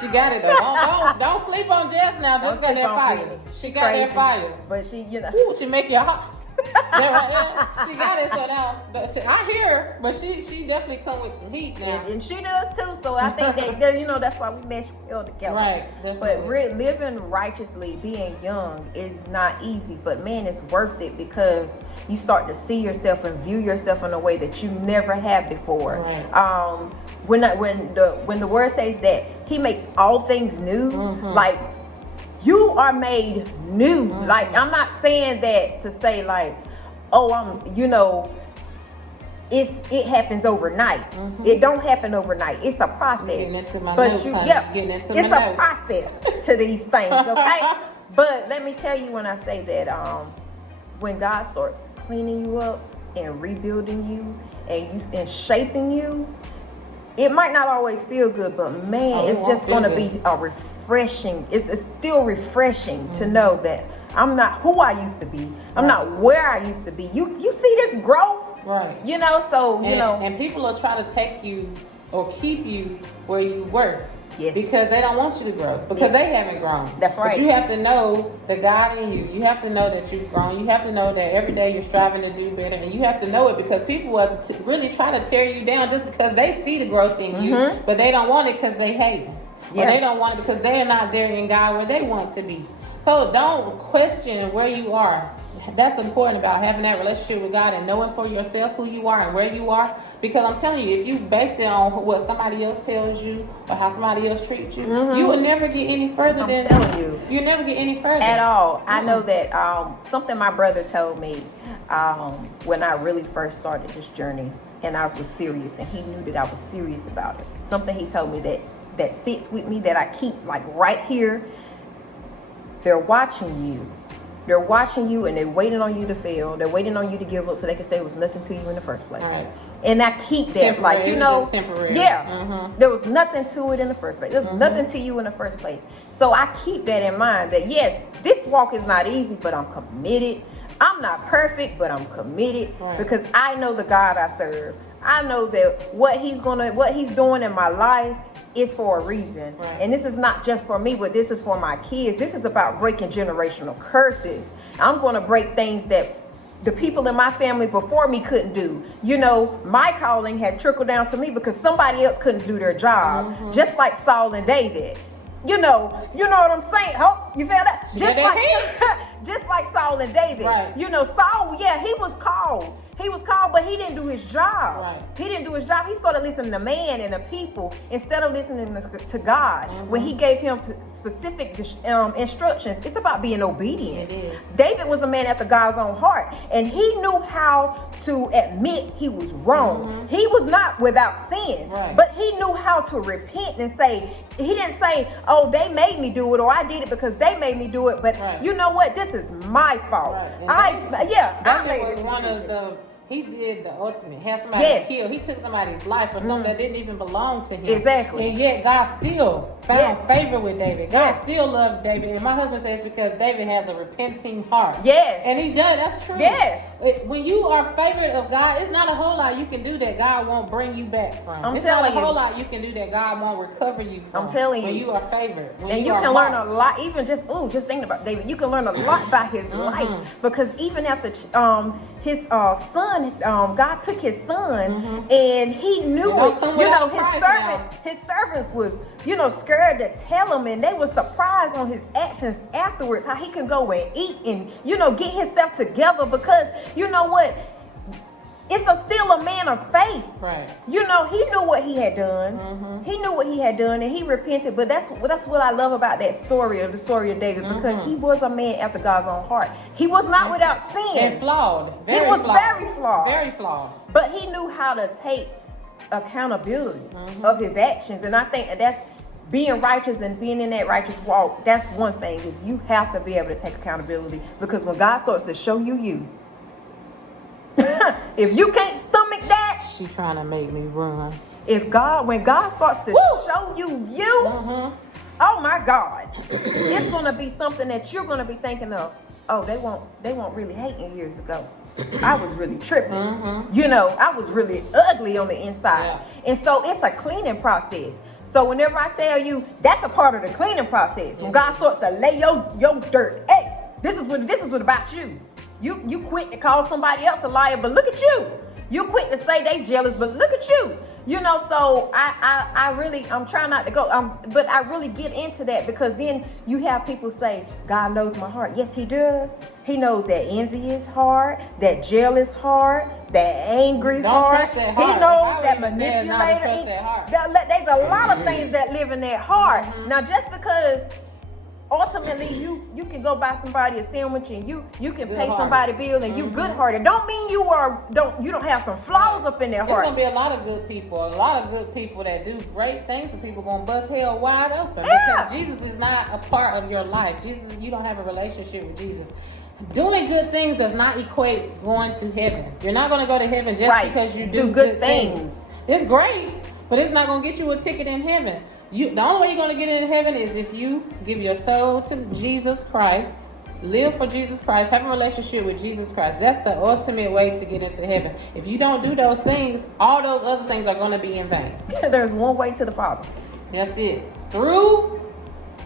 She got it though. Don't sleep on Jess now. Just got that fire. She got that fire. But she, Ooh, she make you hot. That right there. She got it. So now I hear her, but she definitely come with some heat now. And she does too. So I think that that's why we mesh well together. Right. Definitely. But living righteously, being young, is not easy. But man, it's worth it because you start to see yourself and view yourself in a way that you never have before. Right. When the word says that He makes all things new, like. You are made new. Like, I'm not saying that to say like, oh, it happens overnight. It don't happen overnight. It's a process. Getting into my notes, getting into my it's a process to these things, okay? But let me tell you when I say that, when God starts cleaning you up and rebuilding you and shaping you, it might not always feel good, but man, it's just going to be a refreshing. It's still refreshing to know that I'm not who I used to be. I'm not where I used to be. You see this growth? Right. And people will try to take you or keep you where you were. Yes. Because they don't want you to grow. Because they haven't grown. That's right. But you have to know the God in you. You have to know that you've grown. You have to know that every day you're striving to do better. And you have to know it because people will really try to tear you down just because they see the growth in you. But they don't want it because they hate you. Or they don't want it because they're not there in God where they want to be. So don't question where you are. That's important about having that relationship with God and knowing for yourself who you are and where you are. Because I'm telling you, if you base it on what somebody else tells you or how somebody else treats you, you will never get any further I'm telling you. You'll never get any further. At all. I know that something my brother told me when I really first started this journey and I was serious and he knew that I was serious about it. Something he told me that sits with me that I keep like right here. They're watching you. They're watching you and they're waiting on you to fail. They're waiting on you to give up so they can say it was nothing to you in the first place. Right. And I keep that, like, just temporary. Yeah, there was nothing to it in the first place. There's nothing to you in the first place. So I keep that in mind that, yes, this walk is not easy, but I'm committed. I'm not perfect, but I'm committed because I know the God I serve. I know that what he's doing in my life is for a reason. And this is not just for me, but this is for my kids. This is about breaking generational curses. I'm going to break things that the people in my family before me couldn't do. My calling had trickled down to me because somebody else couldn't do their job. Just like Saul and David. You know what I'm saying? Oh, you feel that? Just like Saul and David. Saul, he was called. He was called, but he didn't do his job. He didn't do his job. He started listening to man and the people instead of listening to God. When he gave him specific instructions, it's about being obedient. David was a man after God's own heart, and he knew how to admit he was wrong. He was not without sin, but he knew how to repent and say, he didn't say, oh, they made me do it, or I did it because they made me do it, but you know what? This is my fault. David was one of the He did the ultimate. Had somebody killed. He took somebody's life for something that didn't even belong to him. Exactly. And yet God still found favor with David. God still loved David. And my husband says because David has a repenting heart. Yes. And he does. That's true. Yes. When you are favored of God, it's not a whole lot you can do that God won't bring you back from. It's not a whole lot you can do that God won't recover you from. I'm telling you. When you are favored. And you can learn a lot, even just thinking about David, you can learn a lot by his life. Because even after his son, God took his son, and he knew it. His servants was, scared to tell him, and they were surprised on his actions afterwards, how he can go and eat and, get himself together, because you know what? It's still a man of faith. Right. He knew what he had done. He knew what he had done, and he repented. But that's what I love about the story of David, because he was a man after God's own heart. He was not without sin. And flawed. He was very flawed. Very flawed. But he knew how to take accountability of his actions. And I think that's being righteous and being in that righteous walk. That's one thing, is you have to be able to take accountability. Because when God starts to show you, if you can't stomach that, she trying to make me run. When God starts to show you, oh my God, it's gonna be something that you're gonna be thinking of. Oh, they won't really hate me years ago. I was really tripping. I was really ugly on the inside. And so it's a cleaning process. So whenever I tell you, that's a part of the cleaning process. When God starts to lay your dirt, hey, this is what about you. You quit to call somebody else a liar, but look at you. You quit to say they jealous, but look at you. You know, so I really, I'm trying not to go, but I really get into that because then you have people say, God knows my heart. Yes, he does. He knows that envy is hard, that jealous hard, that angry heart. Trust that heart. He knows that manipulator. There's a lot of things that live in that heart. Mm-hmm. Now, just because ultimately you can go buy somebody a sandwich and you can pay somebody a bill and you good hearted, don't mean you don't have some flaws up in their heart. There's gonna be a lot of good people that do great things for people gonna bust hell wide open because Jesus is not a part of your life. You don't have a relationship with Jesus. Doing good things does not equate going to heaven. You're not gonna go to heaven just because you do good things. It's great, but it's not gonna get you a ticket in heaven. The only way you're going to get into heaven is if you give your soul to Jesus Christ, live for Jesus Christ, have a relationship with Jesus Christ. That's the ultimate way to get into heaven. If you don't do those things, all those other things are going to be in vain. There's one way to the Father. That's it. Through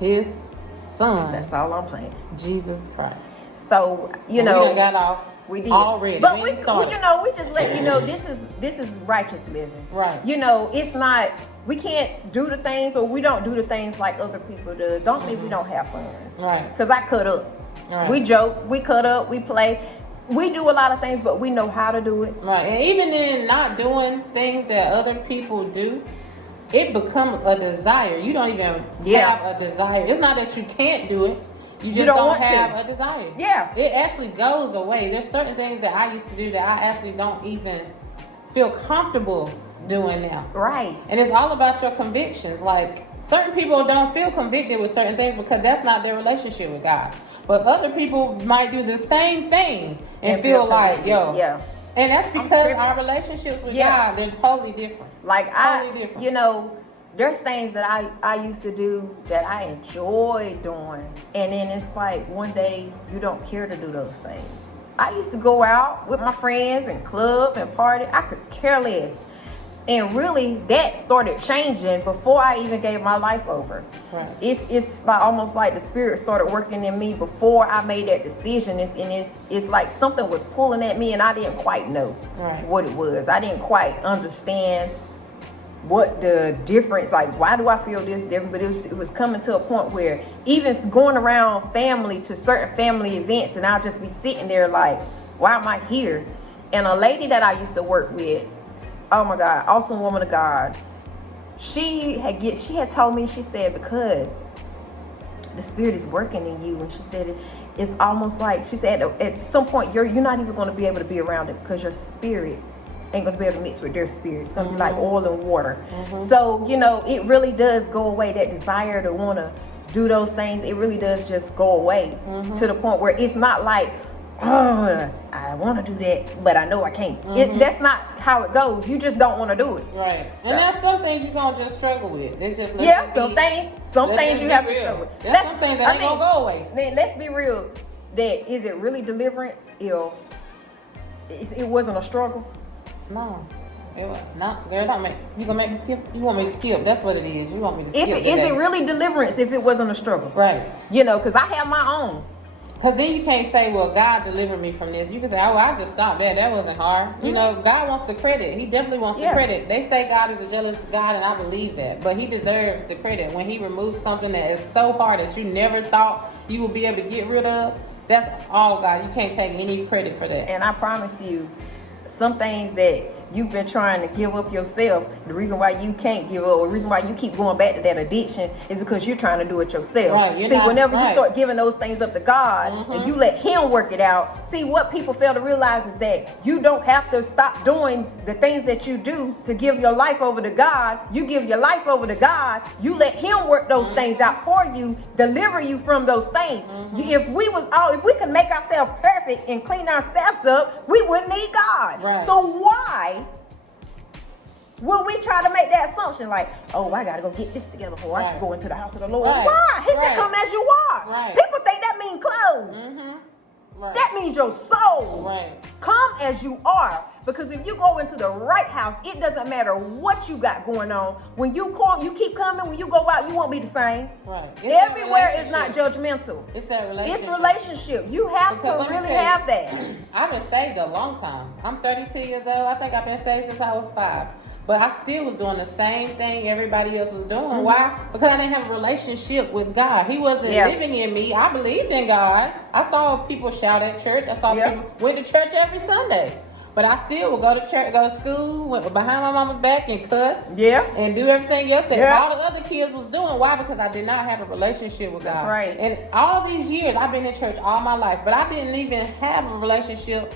his Son. That's all I'm saying. Jesus Christ. So, we done got off. We did already, but we just let you know this is righteous living. Right. You know, it's not. We can't do the things, or we don't do the things like other people do. Don't mean we don't have fun. Right. Because I cut up. Right. We joke. We cut up. We play. We do a lot of things, but we know how to do it. Right. And even in not doing things that other people do, it becomes a desire. You don't even have a desire. It's not that you can't do it. You just don't have a desire. Yeah. It actually goes away. There's certain things that I used to do that I actually don't even feel comfortable doing now. Right. And it's all about your convictions. Like, certain people don't feel convicted with certain things because that's not their relationship with God. But other people might do the same thing and feel like, yeah. And that's because our relationships with God, they're totally different. Like, different. You know, there's things that I used to do that I enjoy doing. And then it's like one day you don't care to do those things. I used to go out with my friends and club and party. I could care less. And really, that started changing before I even gave my life over. Right. It's like, almost like the Spirit started working in me before I made that decision. It's like something was pulling at me, and I didn't quite know what it was. I didn't quite understand what the difference. Like, why do I feel this different? But it was coming to a point where even going around family to certain family events, and I'll just be sitting there like, why am I here? And a lady that I used to work with, oh my God, awesome woman of God. She had told me, she said, because the Spirit is working in you. And she said, it's almost like, she said, at some point, you're not even going to be able to be around it because your spirit ain't going to be able to mix with their spirit. It's going to be like oil and water. So, you know, it really does go away. That desire to want to do those things, it really does just go away to the point where it's not like, oh, I want to do that, but I know I can't. That's not how it goes. You just don't want to do it. Right. And there's some things you're going to just struggle with. There's just some things you have to struggle with. There's some things that ain't going to go away. Man, let's be real. That is it really deliverance if it wasn't a struggle? No. No, girl, don't make. You gonna make me skip? You want me to skip? That's what it is. You want me to skip? Is it really deliverance if it wasn't a struggle? Right. You know, because I have my own. Because then you can't say, well, God delivered me from this. You can say, oh, I just stopped that. That wasn't hard. You know, God wants the credit. He definitely wants the credit. They say God is a jealous God, and I believe that. But he deserves the credit. When he removes something that is so hard that you never thought you would be able to get rid of, that's all God. You can't take any credit for that. And I promise you, some things that you've been trying to give up yourself, the reason why you can't give up, or the reason why you keep going back to that addiction is because you're trying to do it yourself. Right, whenever you start giving those things up to God and you let him work it out, see, what people fail to realize is that you don't have to stop doing the things that you do to give your life over to God. You give your life over to God, you let him work those things out for you, deliver you from those things. If we can make ourselves perfect and clean ourselves up, we wouldn't need God. Right. So why will we try to make that assumption like, oh, I gotta go get this together before I can go into the house of the Lord? Why? He said, come as you are. People think that means clothes. Right. That means your soul. Right. Come as you are. Because if you go into the right house, it doesn't matter what you got going on. When you come, you keep coming. When you go out, you won't be the same. Right. Everywhere is not judgmental. It's that relationship. It's relationship. You have to really have that. I've been saved a long time. I'm 32 years old. I think I've been saved since I was 5. But I still was doing the same thing everybody else was doing. Mm-hmm. Why? Because I didn't have a relationship with God. He wasn't living in me. I believed in God. I saw people shout at church. I saw people went to church every Sunday. But I still would go to church, go to school, went behind my mama's back and cuss. Yeah. And do everything else that all the other kids was doing. Why? Because I did not have a relationship with God. That's right. And all these years, I've been in church all my life. But I didn't even have a relationship,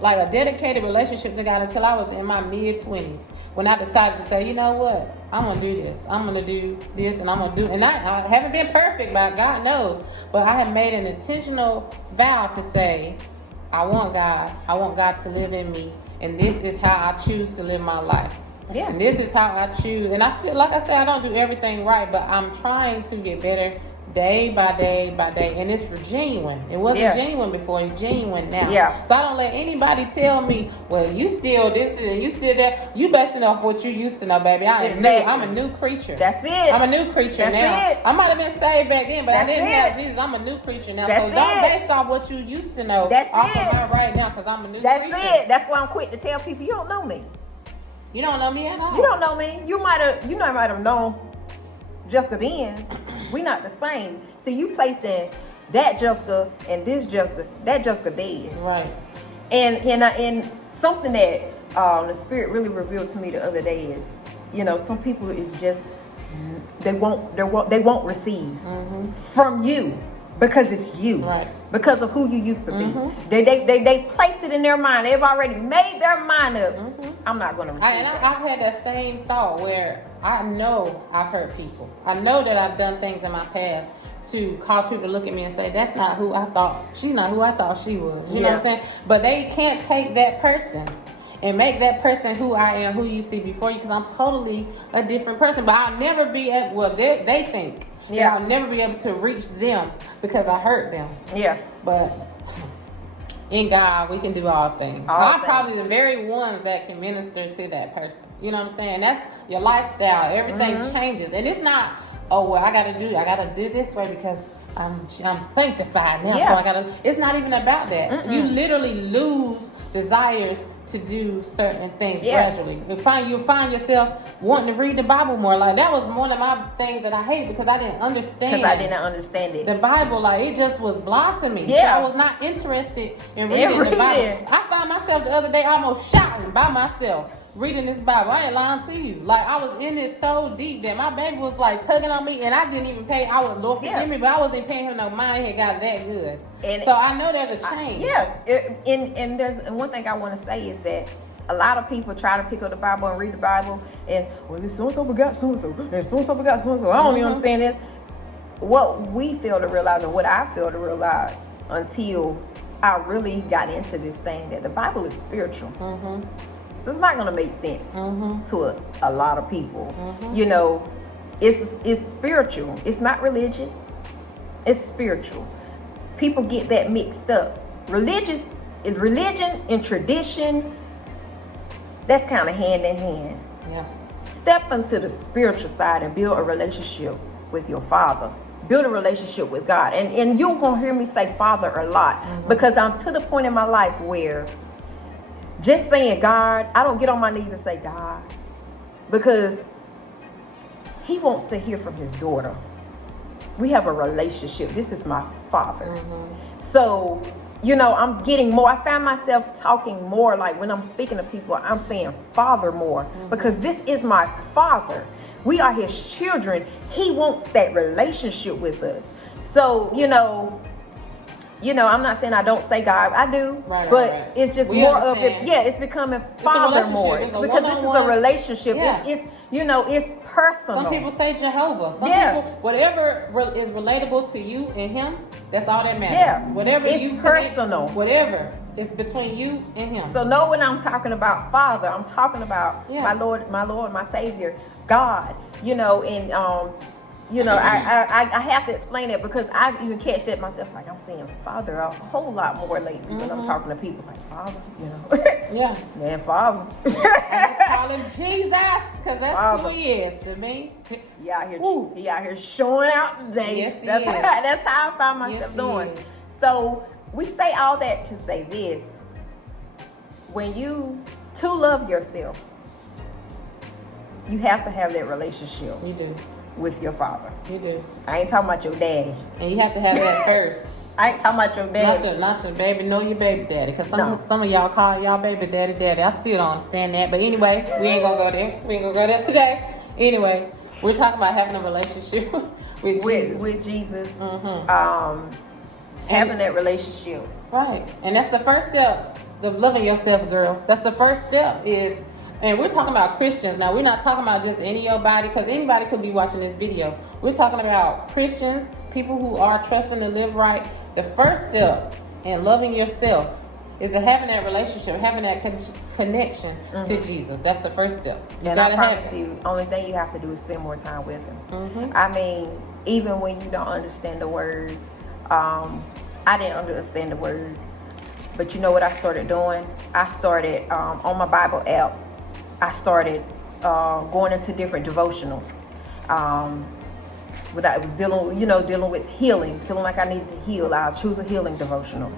like a dedicated relationship to God until I was in my mid-20s. When I decided to say, you know what? I'm going to do this. I'm going to do this and I'm going to do. And I haven't been perfect, but God knows. But I have made an intentional vow to say, I want God to live in me, and this is how I choose to live my life. Yeah. And this is how I choose. And I still, like I said, I don't do everything right, but I'm trying to get better day by day by day. And it's genuine. It wasn't genuine before. It's genuine now. Yeah. So I don't let anybody tell me, well, you still this and you still that. You basing off what you used to know, baby. I'm a new creature. That's it. I'm a new creature now. I might have been saved back then, but I didn't have Jesus. I'm a new creature now. So don't base off what you used to know off of my right now, because I'm a new creature. That's it. That's why I'm quick to tell people, you don't know me. You don't know me at all. You don't know me. You might have known Jessica then. We not the same. See, you placing that Jessica and this Jessica, that Jessica dead. Right. And something that the Spirit really revealed to me the other day is, some people is just they won't receive from you because it's you. Right. Because of who you used to be. Mm-hmm. They placed it in their mind. They've already made their mind up. Mm-hmm. I'm not going to receive it. I've had that same thought where I know I've hurt people. I know that I've done things in my past to cause people to look at me and say, that's not who I thought. She's not who I thought she was. You know what I'm saying? But they can't take that person and make that person who I am, who you see before you, because I'm totally a different person. But I'll never be able, well, they think. Yeah. I'll never be able to reach them because I hurt them. Yeah. But in God, we can do all things. I'm probably the very ones that can minister to that person. You know what I'm saying? That's your lifestyle. Everything changes. And it's not, oh, well, I gotta do this way because I'm sanctified now. So it's not even about that. You literally lose desires to do certain things gradually. You find yourself wanting to read the Bible more. Like, that was one of my things that I hate because I didn't understand. Because I didn't understand it. The Bible, like, it just was blossoming. Yeah. So I was not interested in reading the Bible. I found myself the other day almost shouting by myself reading this Bible. I ain't lying to you. Like, I was in it so deep that my baby was like tugging on me, and I didn't even pay. I was, Lord forgive me, but I wasn't paying him no mind. He had got that good. And so I know there's a change. And there's one thing I want to say is that a lot of people try to pick up the Bible and read the Bible, and well, this so and so begot so and so, and so and so begot so and so. I don't even understand this. What we fail to realize, or what I failed to realize until I really got into this thing, that the Bible is spiritual. So it's not going to make sense to a lot of people. It's spiritual. It's not religious. It's spiritual. People get that mixed up. Religion and tradition, that's kind of hand in hand. Yeah. Step into the spiritual side and build a relationship with your Father. Build a relationship with God. And you're going to hear me say Father a lot because I'm to the point in my life where just saying God, I don't get on my knees and say God, because He wants to hear from His daughter. We have a relationship. This is my Father. So, I'm getting more. I find myself talking more, like when I'm speaking to people, I'm saying Father more because this is my Father. We are His children. He wants that relationship with us. So, I'm not saying I don't say God. I do. But it's just more understand. Of it. Yeah, it's becoming Father more. Because this is a relationship. Yeah. It's personal. Some people say Jehovah. Some people, whatever is relatable to you and Him, that's all that matters. Yeah. Whatever it's personal. Whatever. It's between you and Him. So know when I'm talking about Father, I'm talking about my Lord, my Savior, God. You know, I have to explain it because I even catch that myself. Like, I'm saying Father a whole lot more lately when I'm talking to people. Like, Father, you know. Yeah. Man, Father. I just call him Jesus because that's Father. who he is to me. He out here showing out today. Yes, he that's is. That's how I find myself Yes, doing. he is. So we say all that to say this. When you to love yourself, you have to have that relationship You do. with your father. You do. I ain't talking about your daddy. And you have to have that first. I ain't talking about your daddy. Not your baby, know your baby daddy. Because No. some of y'all call y'all baby daddy. I still don't understand that. But anyway, we ain't going to go there. We ain't going to go there today. Anyway, we're talking about having a relationship with Jesus. With Jesus. Mm-hmm. Having that relationship. Right. And that's the first step. The loving yourself, girl. That's the first step is, and we're talking about Christians. Now, we're not talking about just any old body because anybody could be watching this video. We're talking about Christians, people who are trusting to live right. The first step in loving yourself is having that relationship, having that connection to Jesus. That's the first step. You and gotta I have promise it. you, only thing you have to do is spend more time with him. Mm-hmm. I mean, even when you don't understand the word, I didn't understand the word. But you know what I started doing? I started on my Bible app. I started going into different devotionals. But I was dealing with healing, feeling like I needed to heal. I'll choose a healing devotional.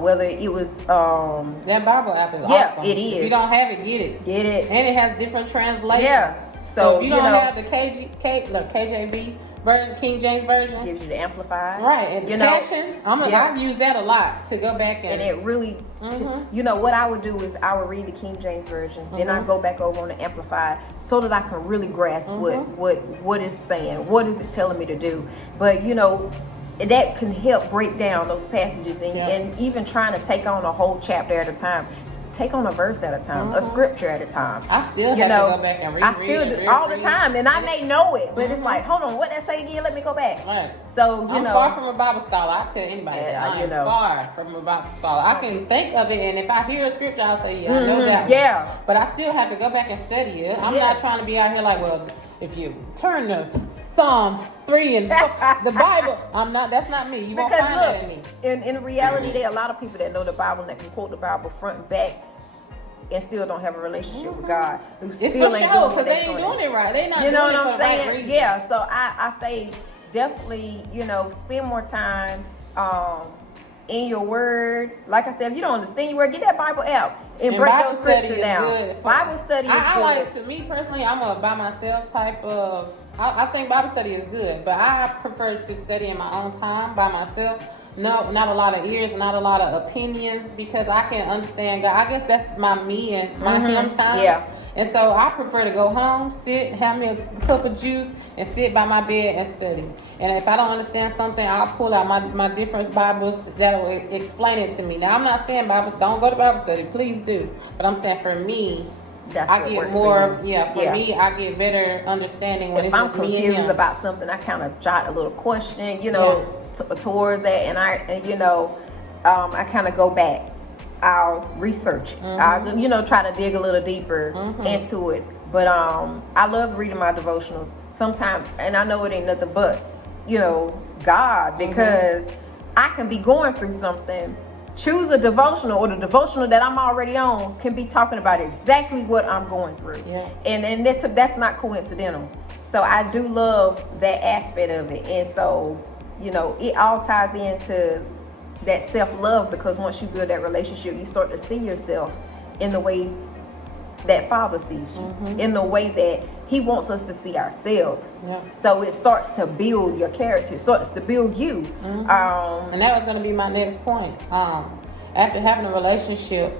Whether it was That Bible app is yeah, awesome. it is. If you don't have it, get it. Get it. And it has different translations. Yes. So if you don't have the KJV version, King James version, gives you the amplified. right, and you Passion, I use that a lot to go back And it really, you know, what I would do is I would read the King James version, then I go back over on the amplified so that I can really grasp what it's saying, what is it telling me to do. But you know, that can help break down those passages and even trying to take on a whole chapter at a time. Take on a verse at a time, a scripture at a time. I still have to go back and read I still do all the time, and I may know it, but it's like, hold on, what that say again? Let me go back. Right. So I'm far from a Bible scholar. I tell anybody that I am far from a Bible scholar. I can think of it, and if I hear a scripture, I'll say, yeah, I know that one. Yeah. But I still have to go back and study it. I'm not trying to be out here like, well, if you turn to Psalms 3 and 4, the Bible, that's not me. You won't find that in me. In reality, there are a lot of people that know the Bible and that can quote the Bible front and back and still don't have a relationship with God. It's for sure, because they ain't doing it right. They not doing it for the right reasons. Yeah, so I say definitely, spend more time in your word. Like I said, if you don't understand your word, get that Bible out and break Bible those scriptures down. Good. Bible study is good. I like, to me personally, I'm a by myself type of, I think Bible study is good, but I prefer to study in my own time by myself. No, not a lot of ears, not a lot of opinions, because I can understand God. I guess that's my me and my him time. Yeah. And so I prefer to go home, sit, have me a cup of juice, and sit by my bed and study. And if I don't understand something, I'll pull out my different Bibles that will explain it to me. Now, I'm not saying don't go to Bible study. Please do. But I'm saying for me, I get more, me, I get better understanding when if it's I'm just me and him. confused about something, I kind of jot a little question, towards that, and I kind of go back. I'll research. I'll try to dig a little deeper into it. But I love reading my devotionals sometimes, and I know it ain't nothing but God, because I can be going through something. Choose a devotional, or the devotional that I'm already on can be talking about exactly what I'm going through. Yeah. And that's not coincidental. So I do love that aspect of it. And so, it all ties into that self-love, because once you build that relationship, you start to see yourself in the way that Father sees you, in the way that He wants us to see ourselves. Yeah. So it starts to build your character, it starts to build you. And that was going to be my next point. After having a relationship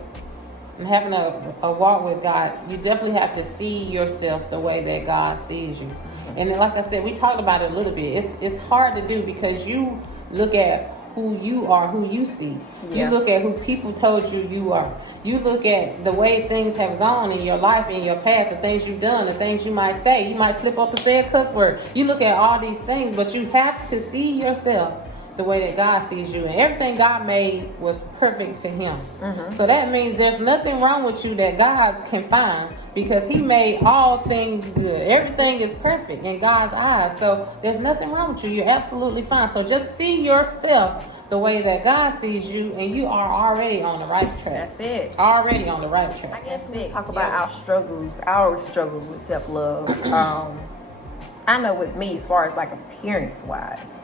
and having a walk with God, you definitely have to see yourself the way that God sees you. And then, like I said, we talked about it a little bit. It's hard to do, because you look at who you are, who you see. Yeah. You look at who people told you are. You look at the way things have gone in your life, in your past, the things you've done, the things you might say. You might slip up and say a cuss word. You look at all these things, but you have to see yourself the way that God sees you. And everything God made was perfect to him. So that means there's nothing wrong with you that God can find, because he made all things good. Everything is perfect in God's eyes. So there's nothing wrong with you. You're absolutely fine. So just see yourself the way that God sees you, and you are already on the right track. That's it. Already on the right I track. guess we talk about our struggles with self-love. I know with me, as far as like appearance wise,